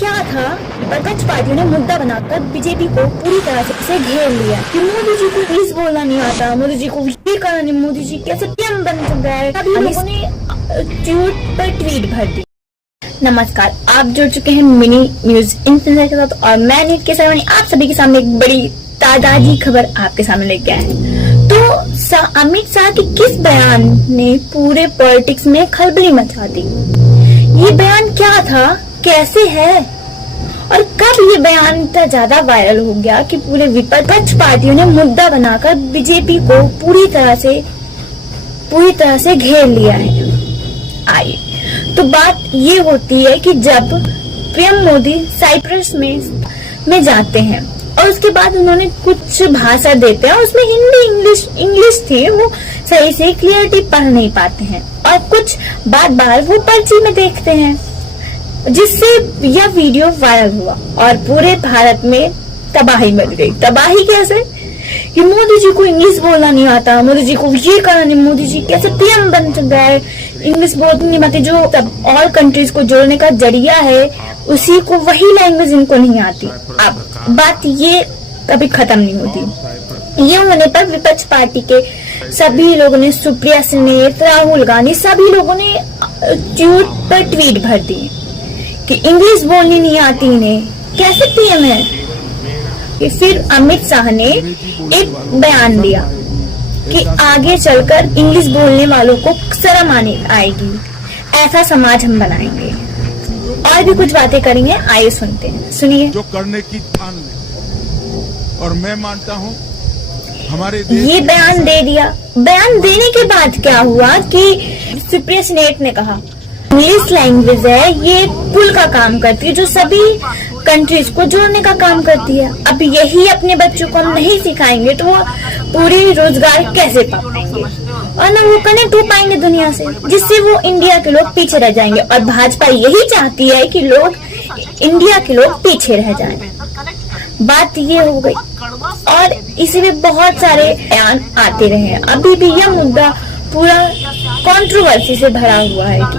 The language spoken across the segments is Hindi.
क्या था, विपक्ष पार्टियों ने मुद्दा बनाकर बीजेपी को पूरी तरह से घेर लिया कि मोदी जी को इंग्लिश बोलना नहीं आता, मोदी जी को ये करना नहीं, मोदी जी कैसे पीएम बन गए। अभी लोगों ने ट्वीट पर ट्वीट भर दी। नमस्कार, आप जुड़ चुके हैं मिनी न्यूज इन्फ्लुएंसर के साथ और मैं नीट के सरवानी आप सभी के सामने एक बड़ी ताजाजी खबर आपके सामने लेके आए हैं। तो अमित शाह के किस बयान ने पूरे पॉलिटिक्स में खलबली मचा दी? ये बयान क्या था, कैसे है और कब ये बयान इतना ज्यादा वायरल हो गया कि पूरे विपक्ष पार्टियों ने मुद्दा बनाकर बीजेपी को पूरी तरह से घेर लिया है। आइए, तो बात ये होती है कि जब पीएम मोदी साइप्रस में जाते हैं और उसके बाद उन्होंने कुछ भाषण देते हैं और उसमें हिंदी इंग्लिश थी, वो सही से क्लियरिटी पढ़ नहीं पाते हैं और कुछ बार वो पर्ची में देखते हैं, जिससे यह वीडियो वायरल हुआ और पूरे भारत में तबाही मच गई। तबाही कैसे कि मोदी जी को इंग्लिश बोलना नहीं आता, मोदी जी को ये करना नहीं, मोदी जी कैसे पीएम बन गए, इंग्लिश बोलनी नहीं आती, जो ऑल कंट्रीज को जोड़ने का जरिया है उसी को, वही लैंग्वेज इनको नहीं आती। अब बात ये कभी खत्म नहीं होती। ये होने पर विपक्ष पार्टी के सभी लोगों ने, सुप्रिया सिन्हा, राहुल गांधी, सभी लोगों ने ट्वीट पर ट्वीट भर दिए कि इंग्लिश बोलनी नहीं आती इन्हें, कैसे पीएम है। फिर अमित शाह ने एक बयान दिया कि आगे चलकर इंग्लिश बोलने वालों को शर्म आएगी, ऐसा समाज हम बनाएंगे। और भी कुछ बातें करेंगे, आइए सुनते हैं, सुनिए। जो करने की ठान ले और मैं मानता हूँ हमारे ये बयान दे दिया। बयान देने के बाद क्या हुआ कि सुप्रिया सिन्हा ने कहा इंग्लिश लैंग्वेज है, ये पुल का काम करती है जो सभी कंट्रीज को जोड़ने का काम करती है। अब यही अपने बच्चों को हम नहीं सिखाएंगे तो वो पूरी रोजगार कैसे पा पाएंगे और ना वो कनेक्ट हो पाएंगे दुनिया से, जिससे वो इंडिया के लोग पीछे रह जाएंगे। और भाजपा यही चाहती है कि इंडिया के लोग पीछे रह जाएं। बात ये हो गई और इसी में बहुत सारे बयान आते रहे। अभी भी यह मुद्दा पूरा कंट्रोवर्सी से भरा हुआ है कि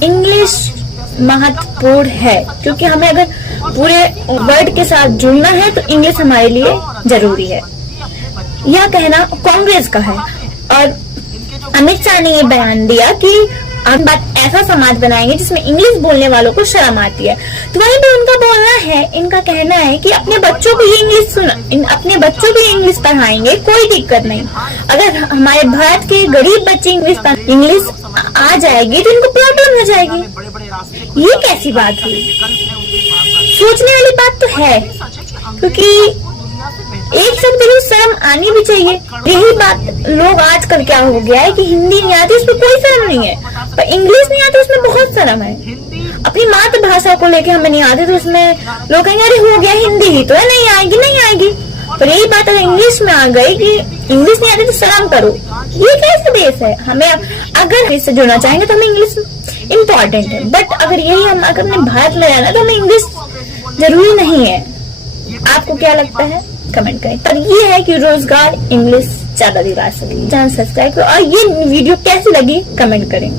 इंग्लिश महत्वपूर्ण है, क्योंकि हमें अगर पूरे वर्ल्ड के साथ जुड़ना है तो इंग्लिश हमारे लिए जरूरी है। यह कहना कांग्रेस का है और अमित शाह ने ये बयान दिया कि हम ऐसा समाज बनाएंगे जिसमें इंग्लिश बोलने वालों को शर्म आती है। तो वहीं पे उनका बोलना है, इनका कहना है कि अपने बच्चों को ये अपने बच्चों को इंग्लिश पढ़ाएंगे, कोई दिक्कत नहीं। अगर हमारे भारत के गरीब बच्चे इंग्लिश आ जाएगी तो इनको प्रॉब्लम हो जाएगी। ये कैसी बात हुई? सोचने वाली बात तो है, क्योंकि एक शब्द भी शर्म आनी भी चाहिए। यही बात लोग आजकल क्या हो गया है कि हिंदी नहीं आती उसमें कोई शर्म नहीं है, पर इंग्लिश नहीं आती उसमें बहुत शर्म है। अपनी मातृभाषा को लेके हमें नहीं आती तो उसमें लोग कहेंगे अरे हो गया, हिंदी ही तो है, नहीं आएगी। पर यही बात अगर इंग्लिश में आ गई कि इंग्लिश नहीं आती तो शर्म करो, ये कैसे देश है? हमें अगर इससे जुड़ना चाहेंगे तो हमें इंग्लिश इम्पोर्टेंट है, बट अगर अपने भारत में रहना तो हमें इंग्लिश जरूरी नहीं है। आपको क्या लगता है कमेंट करें। पर ये है कि रोजगार इंग्लिश ज्यादा दिला सके। चैनल सब्सक्राइब करो और ये वीडियो कैसी लगी कमेंट करें।